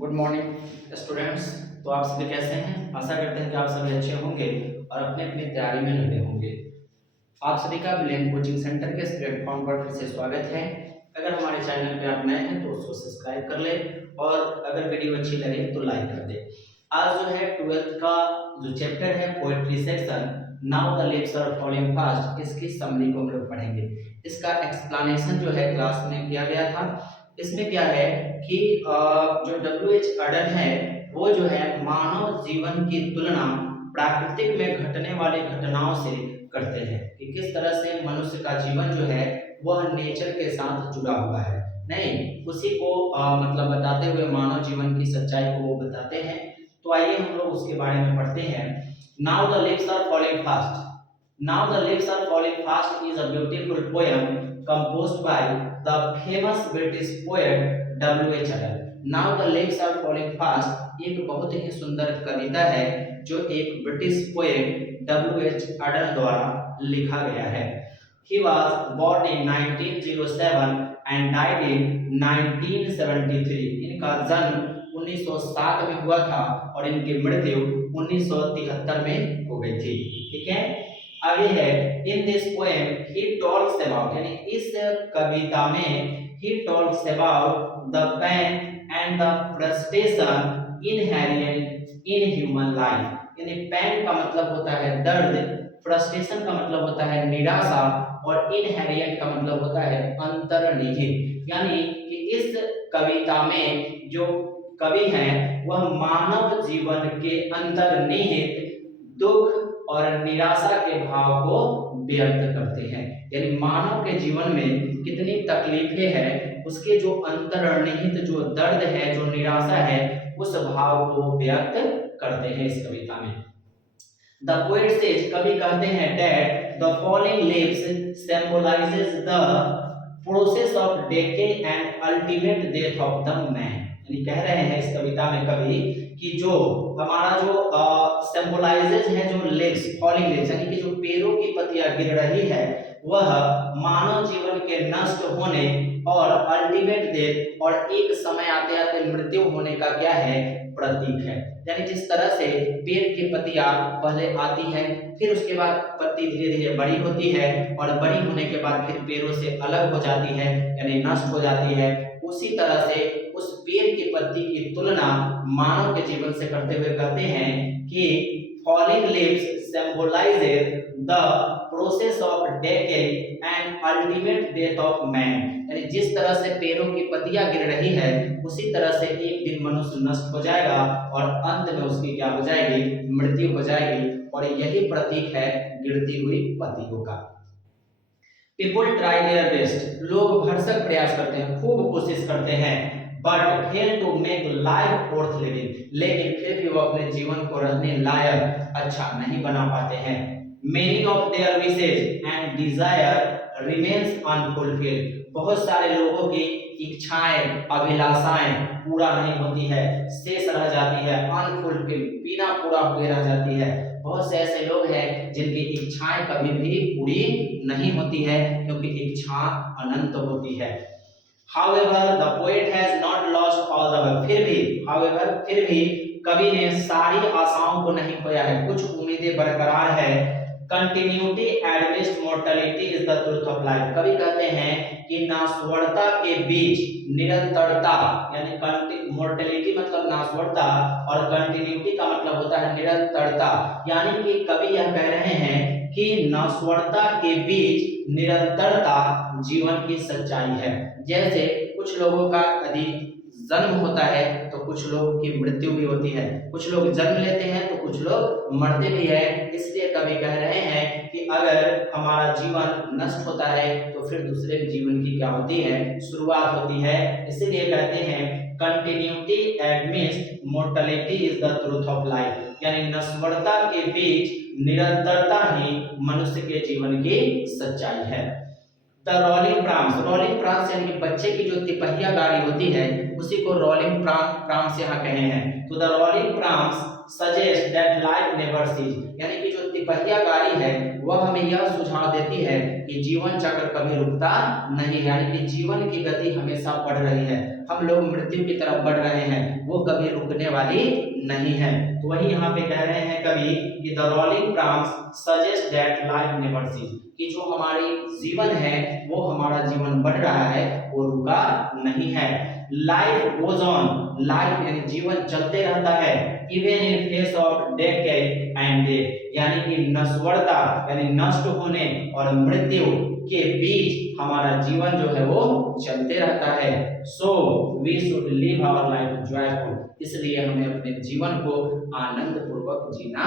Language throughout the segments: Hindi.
Good morning students. तो आप सभी कैसे हैं? आशा करते हैं कि आप सभी अच्छे होंगे और अपने अपनी तैयारी में लगे होंगे। आप सभी का ब्लेंड कोचिंग सेंटर के इस प्लेटफॉर्म पर फिर से स्वागत है। अगर हमारे चैनल पे आप नए हैं तो उसको सब्सक्राइब कर ले और अगर वीडियो अच्छी लगे तो लाइक कर दे। आज जो है 12th का जो चैप्टर है poetry section, now the leaves are falling fast, इसकी समरी को हम लोग पढ़ेंगे। इसका एक्सप्लेनेशन जो है क्लास में किया गया था। इसमें क्या है कि जो डब्ल्यू.एच. अडल है वो जो है मानव जीवन की तुलना प्राकृतिक में घटने वाली घटनाओं से करते हैं कि किस तरह से मनुष्य का जीवन जो है वह नेचर के साथ जुड़ा हुआ है। नहीं, उसी को मतलब बताते हुए मानव जीवन की सच्चाई को वो बताते हैं। तो आइए हम लोग उसके बारे में पढ़ते हैं। Now the leaves are falling fast. Now the leaves are falling fast is a beautiful poem composed by the famous British poet W.H. Addell. Now the leaves are falling fast एक बहुत ही सुंदर कविता है जो एक ब्रिटिश पोएट W.H. Addell द्वारा लिखा गया है। He was born in 1907 and died in 1973. इनका जन्म 1907 में हुआ था और इनकी मृत्यु 1973 में हो गई थी। ठीक है, आगे है in this poem he talks about, यानी इस कविता में he talks about the pain and the frustration inherent in human life. यानी पेन का मतलब होता है दर्द, फ्रस्ट्रेशन का मतलब होता है निराशा और इनहेरिएंट का मतलब होता है अंतर्निहित। यानी कि इस कविता में जो कवि हैं वह मानव जीवन के अंतर्निहित दुख और निराशा के भाव को व्यक्त करते हैं। यानी मानव के जीवन में कितनी तकलीफें हैं उसके जो अंतर्निहित जो दर्द है, जो निराशा है, उस भाव को व्यक्त करते हैं इस कविता में। द पोएट सेज, कवि कहते हैं that the falling leaves symbolizes the process of decay and ultimate death of the man। यानी कह रहे हैं इस कविता में कवि कि जो हमारा जो सिंबलाइजेज है जो लेग्स, फॉलिंग लेग्स, यानी कि जो पेड़ों की पत्तियां गिर रही है वह मानव जीवन के नष्ट होने और अल्टीमेट डेथ और एक समय आते आते मृत्यु होने का क्या है, प्रतीक है। यानी जिस तरह से पेड़ की पत्तियां पहले आती है, फिर उसके बाद पत्ती धीरे धीरे बड़ी होती है और बड़ी होने के बाद फिर पेड़ों से अलग हो जाती है, यानी नष्ट हो जाती है, उसी तरह से उस पेड़ की पत्ती की तुलना मानव के जीवन से करते हुए कहते हैं कि falling leaves symbolizes the process of decay and ultimate death of man। यानी जिस तरह से पेड़ों की पत्तियां गिर रही है उसी तरह से एक दिन मनुष्य नष्ट हो जाएगा और अंत में उसकी क्या हो जाएगी, मृत्यु हो जाएगी। और यही प्रतीक है गिरती हुई पत्तियों का। पीपुल ट्राई देयर बेस्ट, लोग भरसक प्रयास करते हैं, खूब कोशिश करते हैं, but fail to make life worth living, लेकिन फिर भी वो अपने जीवन को रहने लायक अच्छा नहीं बना पाते हैं। Many of their wishes and desire remains unfulfilled, बहुत सारे लोगों की इच्छाएं अभिलाषाएं पूरा नहीं होती है, शेष रह जाती है, अनफुलफिल्ड, बिना पूरा हुए रह जाती है। बहुत से ऐसे लोग हैं जिनकी इच्छाएं कभी भी पूरी नहीं होती है क्योंकि इच्छा अनंत होती है। However, the poet has not lost all the hope। फिर भी कवि ने सारी आशाओं को नहीं खोया है, कुछ उम्मीदें बरकरार है। Continuity amidst mortality is the truth of life। कवि कहते हैं कि नाशवरता के बीच निरंतरता, यानी मोर्टेलिटी मतलब नाशवरता और कंटिन्यूटी का मतलब होता है निरंतरता। यानी कि कवि यह कह रहे हैं कि नाशवरता के बीच निरंतरता जीवन की सच्चाई है। जैसे कुछ लोगों का यदि जन्म होता है तो कुछ लोगों की मृत्यु भी होती है, कुछ लोग जन्म लेते हैं तो कुछ लोग मरते भी हैं। इसलिए कवि कह रहे हैं कि अगर हमारा जीवन नष्ट होता है तो फिर दूसरे जीवन की क्या होती है, शुरुआत होती है। इसीलिए कहते हैं continuity amidst mortality is the truth of life, यानी नश्वरता के बीच निरंतरता ही मनुष्य के जीवन की सच्चाई है। द रोलिंग प्राम्स यानी कि बच्चे की जो तिपहिया गाड़ी होती है उसी को रोलिंग प्राम्स यहाँ कहे हैं। तो the rolling prams suggest that life never cease, यानी कि जो पहिया गाड़ी है वह हमें यह सुझाव देती है कि जीवन चक्र कभी रुकता नहीं है, यानी कि जीवन की गति हमेशा बढ़ रही है, हम लोग मृत्यु की तरफ बढ़ रहे हैं, वो कभी रुकने वाली नहीं है। तो वही यहाँ पे कह रहे हैं कवि कि the rolling prams suggest that life never cease, कि जो हमारी जीवन है वो हमारा जीवन बढ़ रहा है, वो रुका नहीं है। लाइफ गोज ऑन, लाइफ यानी जीवन चलते रहता है, even in face of death and death, यानी कि नश्वरता यानी नष्ट होने और मृत्यु के बीच हमारा जीवन जो है वो चलते रहता है। So we should live our life joyful, इसलिए हमें अपने जीवन को आनंद पूर्वक जीना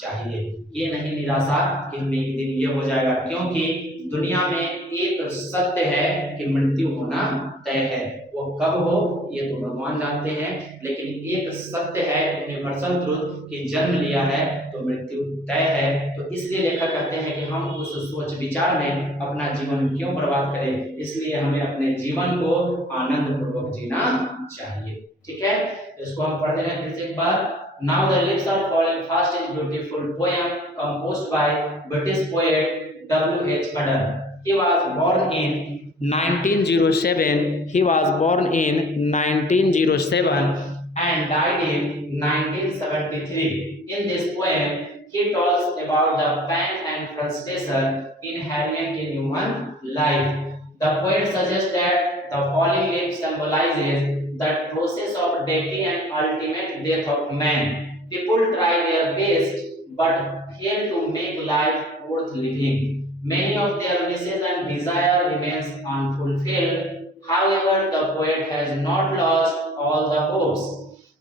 चाहिए। ये नहीं निराशा कि हमें एक दिन ये हो जाएगा, क्योंकि दुनिया में एक सत्य है कि मृत्यु होना तय है, वो कब हो ये तो भगवान जानते हैं, लेकिन एक सत्य है यूनिवर्सल ट्रुथ कि जन्म लिया है तो मृत्यु तय है। तो इसलिए लेखक कहते हैं कि हम उस सोच विचार में अपना जीवन क्यों बर्बाद करें, इसलिए हमें अपने जीवन को आनंद पूर्वक जीना चाहिए। ठीक है, इसको हम पढ़ लेंगे फिर से एक बार। Now the leaves are falling fast is beautiful poem composed by British poet W.H. Auden. He was born in 1907. He was born in 1907 and died in 1973. In this poem, he tells about the pain and frustration inherent in human life. The poet suggests that the falling leaf symbolizes the process of decay and ultimate death of man. People try their best but fail to make life worth living. Many of their wishes and desire remains unfulfilled. However, the poet has not lost all the hopes.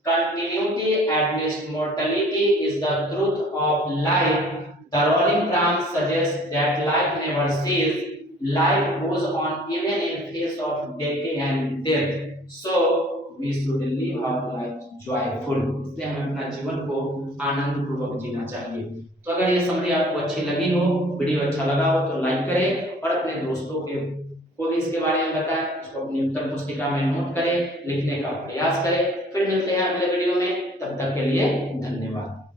Continuity amidst mortality is the truth of life. The rolling pram suggests that life never ceases. Life goes on even in face of decay and death. So we should live our life joyful. इसलिए हमें अपना जीवन को आनंद पूर्वक जीना चाहिए। तो अगर ये समरी आपको अच्छी लगी हो, वीडियो अच्छा लगा हो तो लाइक करें और अपने दोस्तों के को भी इसके बारे में बताएं, इसको अपनी उत्तर पुस्तिका में नोट करें, लिखने का प्रयास करें। फिर मिलते हैं अगले वीडियो में, तब तक के लिए धन्यवाद।